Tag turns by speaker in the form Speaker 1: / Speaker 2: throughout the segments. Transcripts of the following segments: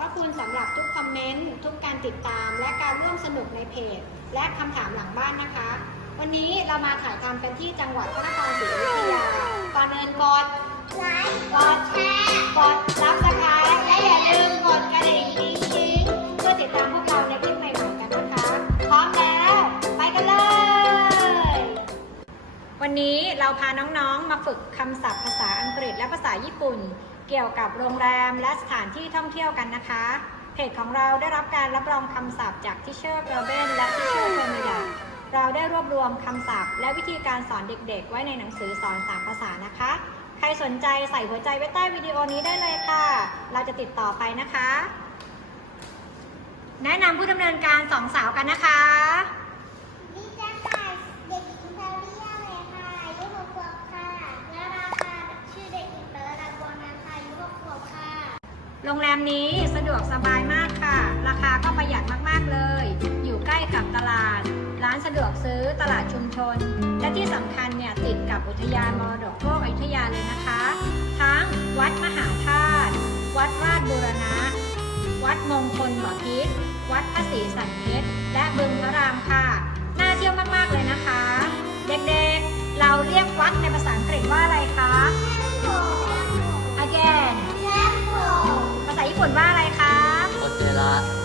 Speaker 1: ระคุณสำหรับทุกคอมเมนต์ทุกการติดตามและการร่วมสนุกในเพจและคำถามหลังบ้านนะคะ วันนี้เรามาถ่ายทำกันที่จังหวัดพระนครศรีอยุธยาก่อนอื่นกดไลค์กดแชร์กดซับสไครต์และอย่าลืมกดกระดิ่งกิ๊งๆเพื่อติดตามพวกเราในคลิปใหม่ๆกันนะคะพร้อมแล้วไปกันเลยวันนี้เราพาน้องๆมาฝึกคำศัพท์ภาษาอังกฤษและภาษาญี่ปุ่นเกี่ยวกับโรงแรมและสถานที่ท่องเที่ยวกันนะคะเพจของเราได้รับการรับรองคำศัพท์จากทิเชอร์เบลเบนและทิเชอร์เฟอร์มิยาเราได้รวบรวมคำศัพท์และวิธีการสอนเด็กๆไว้ในหนังสือสอน3ภาษานะคะใครสนใจใส่หัวใจไว้ใต้วิดีโอนี้ได้เลยค่ะเราจะติดต่อไปนะคะแนะนำผู้ดำเนินการ2 สาวกันนะคะ
Speaker 2: ดิฉันค่ะเด็กหญิงซาเรียเลยค่ะอายุ6 ขวบค่ะนาราค่ะชื่อเด็กหญิงปรดาบัวนันท์ค่ะอายุ6 ขวบค่ะ
Speaker 1: โรงแรมนี้สะดวกสบายมากค่ะราคาก็ประหยัดมากๆเลยอยู่ใกล้กับตลาดร้านสะดวกซื้อตลาดชุมชนและที่สำคัญเนี่ยติดกับอุทยานมรดกโลกอยุธยาเลยนะคะทั้งวัดมหาธาตุวัดราชบูรณะวัดมงคลบพิตรวัดพระศรีสันเพชรและบึงพระรามค่ะน่าเที่ยวมากๆเลยนะคะเด็กๆเราเรียกวัดในภาษาอังกฤษว่าอะไรคะ again ภาษาญี่ปุ่นว่าอะไรคะ
Speaker 3: โอเทระ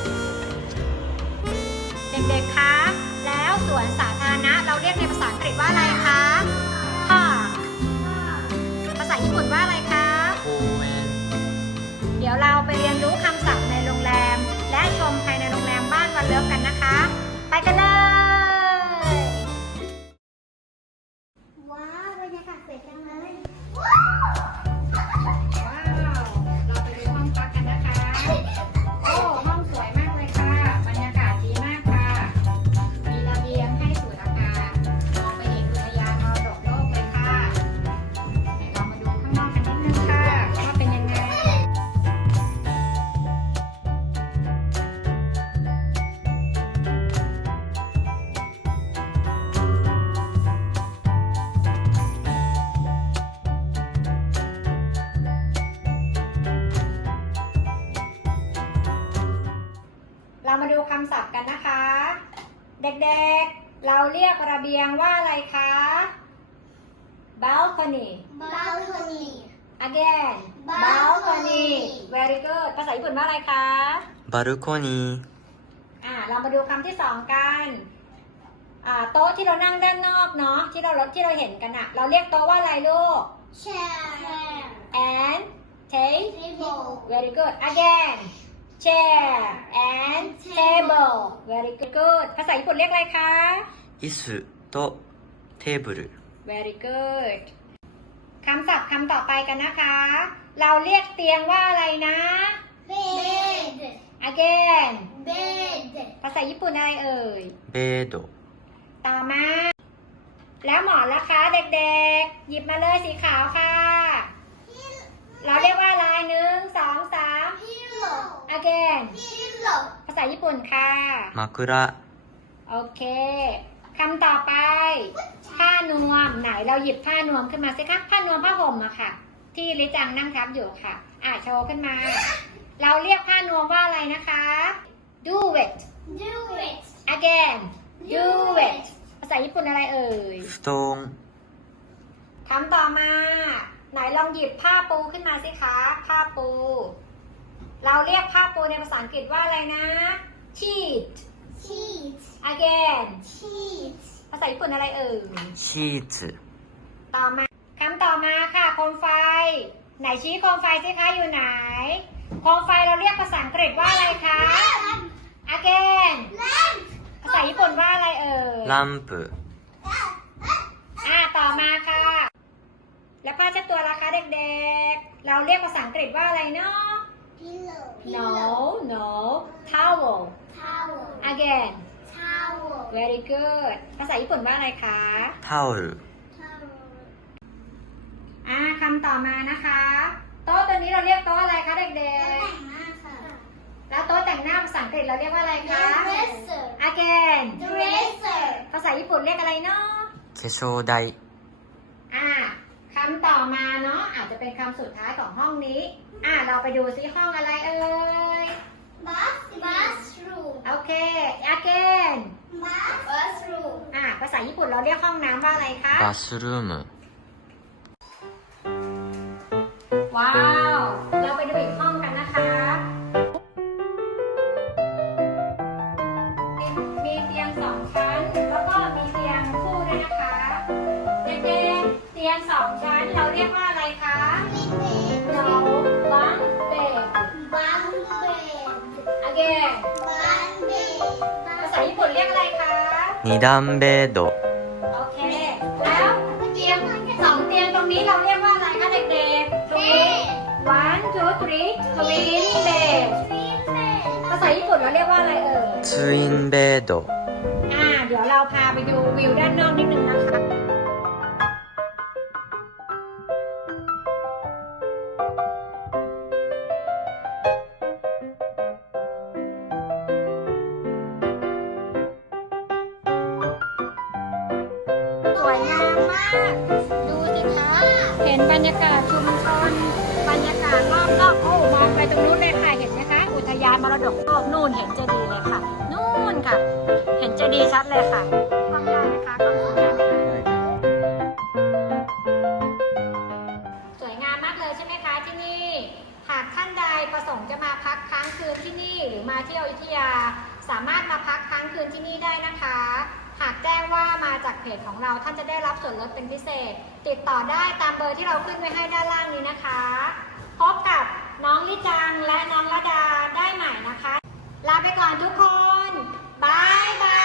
Speaker 1: เด็กๆคะแล้วสวนสาธารณะเราเรียกในภาษาอังกฤษว่าอะไรคะ park ภาษาญี่ปุ่นว่าอะไรคะ
Speaker 3: โคเอน
Speaker 1: เดี๋ยวเราไปเรียนรู้คำศัพท์ในโรงแรมและชมภายในโรงแรมบ้านวันเลิฟกันนะคะไปกันเลย
Speaker 2: ว้าวบรรยากาศสวยจังเลย
Speaker 1: ว้าวเราไปดูห้องพักกันนะคะโอ้ห้องสวยมากเลยค่ะบรรยากาศดีมากค่ะมีระเบียงให้สูดอากาศมองไปเห็นอุทยานมรดกโลกเลยค่ะไหนเรามาดูข้างนอกกันนิดนึงค่ะว่าเป็นยังไงเรามาดูคำศัพท์กันนะคะเด็กๆเราเรียกระเบียงว่าอะไรคะ balcony
Speaker 2: balcony
Speaker 1: again balcony very good ภาษาญี่ปุ่นว่าอะไรคะ
Speaker 3: บาルコニー
Speaker 1: เรามาดูคำที่2กันโต๊ะที่เรานั่งด้านนอกเนาะที่เราเห็นกันอะเราเรียกโต๊ะว่าอะไรลูก
Speaker 2: chair
Speaker 1: and table
Speaker 2: table
Speaker 1: very good again chair and table very good ภาษาญี่ปุ่นเรียกอะไรคะ
Speaker 3: 椅子とテーブル
Speaker 1: very good คำศัพท์คำต่อไปกันนะคะ เราเรียกเตียงว่าอะไรนะ
Speaker 2: bed
Speaker 1: again
Speaker 2: bed
Speaker 1: ภาษาญี่ปุ่นอะไรเอ่ย
Speaker 3: ベード
Speaker 1: ต่อมาแล้วหมอนล่ะคะเด็กๆหยิบมาเลยสีขาวค่ะเราเรียกว่าอะไร1 2 3
Speaker 2: pillow
Speaker 1: again
Speaker 2: pillow
Speaker 1: ภาษาญี่ปุ่นค่ะ
Speaker 3: 枕
Speaker 1: โอเคคำต่อไปผ้านวมไหนเราหยิบผ้านวมขึ้นมาสิคะผ้านวมผ้าห่มอะค่ะที่ลิจังนั่งทับอยู่ค่ะโชว์ขึ้นมาเราเรียกผ้านวมว่าอะไรนะคะ do it
Speaker 2: do it
Speaker 1: again do it ภาษาญี่ปุ่นอะไรเอ่ย
Speaker 3: 布団
Speaker 1: คำต่อมาไหนลองหยิบผ้าปูขึ้นมาสิคะผ้าปูเราเรียกผ้าปูในภาษาอังกฤษว่าอะไรนะ sheet
Speaker 2: sheet
Speaker 1: again
Speaker 2: sheet
Speaker 1: ภาษาญี่ปุ่นอะไรเอ่ย
Speaker 3: シーツ
Speaker 1: ต่อมาคำต่อมาค่ะโคมไฟไหนชี้โคมไฟสิคะอยู่ไหนโคมไฟเราเรียกภาษาอังกฤษว่าอะไรคะ again
Speaker 2: lamp
Speaker 1: ภาษาญี่ปุ่นว่าอะไรเอ่ย
Speaker 3: ランプ
Speaker 1: ต่อมาค่ะแล้วผ้าเช็ดตัวล่ะคะเด็กๆเราเรียกภาษาอังกฤษว่าอะไรเนาะ
Speaker 2: pillow
Speaker 1: no towel
Speaker 2: towel
Speaker 1: again
Speaker 2: towel
Speaker 1: very good ภาษาญี่ปุ่นว่าอะไรคะ
Speaker 3: タオル
Speaker 1: คำต่อมานะคะโต๊ะตัวนี้เราเรียกโต๊ะอะไรคะเด็กๆ
Speaker 2: แต่งหน้าค่ะ
Speaker 1: แล้วโต๊ะแต่งหน้าภาษาอังกฤษเราเรียกว่าอะไรคะ
Speaker 2: dresser
Speaker 1: again
Speaker 2: dresser
Speaker 1: ภาษาญี่ปุ่นเรียกอะไรเนาะ
Speaker 3: 化粧台
Speaker 1: คำต่อมาเนาะอาจจะเป็นคำสุดท้ายของห้องนี้เราไปดูซิห้องอะไรเอ่ย
Speaker 2: bathroom
Speaker 1: โอเค again
Speaker 2: bathroom
Speaker 1: ภาษาญี่ปุ่นเราเรียกห้องน้ำว่าอะไรคะ
Speaker 3: バスルーム
Speaker 1: ว้าว เราไปดูอีกห้องกันนะคะ มีเตียง2 ชั้น แล้วก็มีเตียงคู่ด้วยนะคะ เด็กๆเตียง2 ชั้นเราเรียกว่าอะไรคะ เราบังเบด again ภาษาญี่ปุ่นเรียกอะไรคะ
Speaker 3: 二段ベッド
Speaker 1: โอเค แล้วเตียง2 เตียงตรงนี้เราเรียกว่าอะไรคะเด็กๆ twin 1 2 3 twin bed ภาษาญี่ปุ่นเราเรียกว่าอะไรเอ่ย
Speaker 3: ツインベッド
Speaker 1: เดี๋ยวเราพาไปดูวิวด้านนอกนิดนึงนะคะ สวยงามมาก ดูสิคะ เห็นบรรยากาศชุมชน บรรยากาศรอบนอกโอ้มองไปตรงนู้นเลยค่ะ เห็นไหมคะ อุทยานมรดกโลกนู่นเห็นเจดีย์เลยค่ะ นู่นค่ะ เห็นเจดีย์ชัดเลยค่ะกล้องได้ไหมคะกล้องสวยงามไหมคะสวยงามมากเลยใช่ไหมคะที่นี่ หากท่านใดประสงค์จะมาพักค้างคืนที่นี่หรือมาเที่ยวอยุธยา สามารถมาพักค้างคืนที่นี่ได้นะคะ หากแจ้งว่ามาจากเพจของเราท่านจะได้รับส่วนลดเป็นพิเศษ ติดต่อได้ตามเบอร์ที่เราขึ้นไว้ให้ด้านล่างนี้นะคะ พบกับน้องลิจังและน้องระดาได้ใหม่นะคะ ลาไปก่อนทุกคน บ๊ายบาย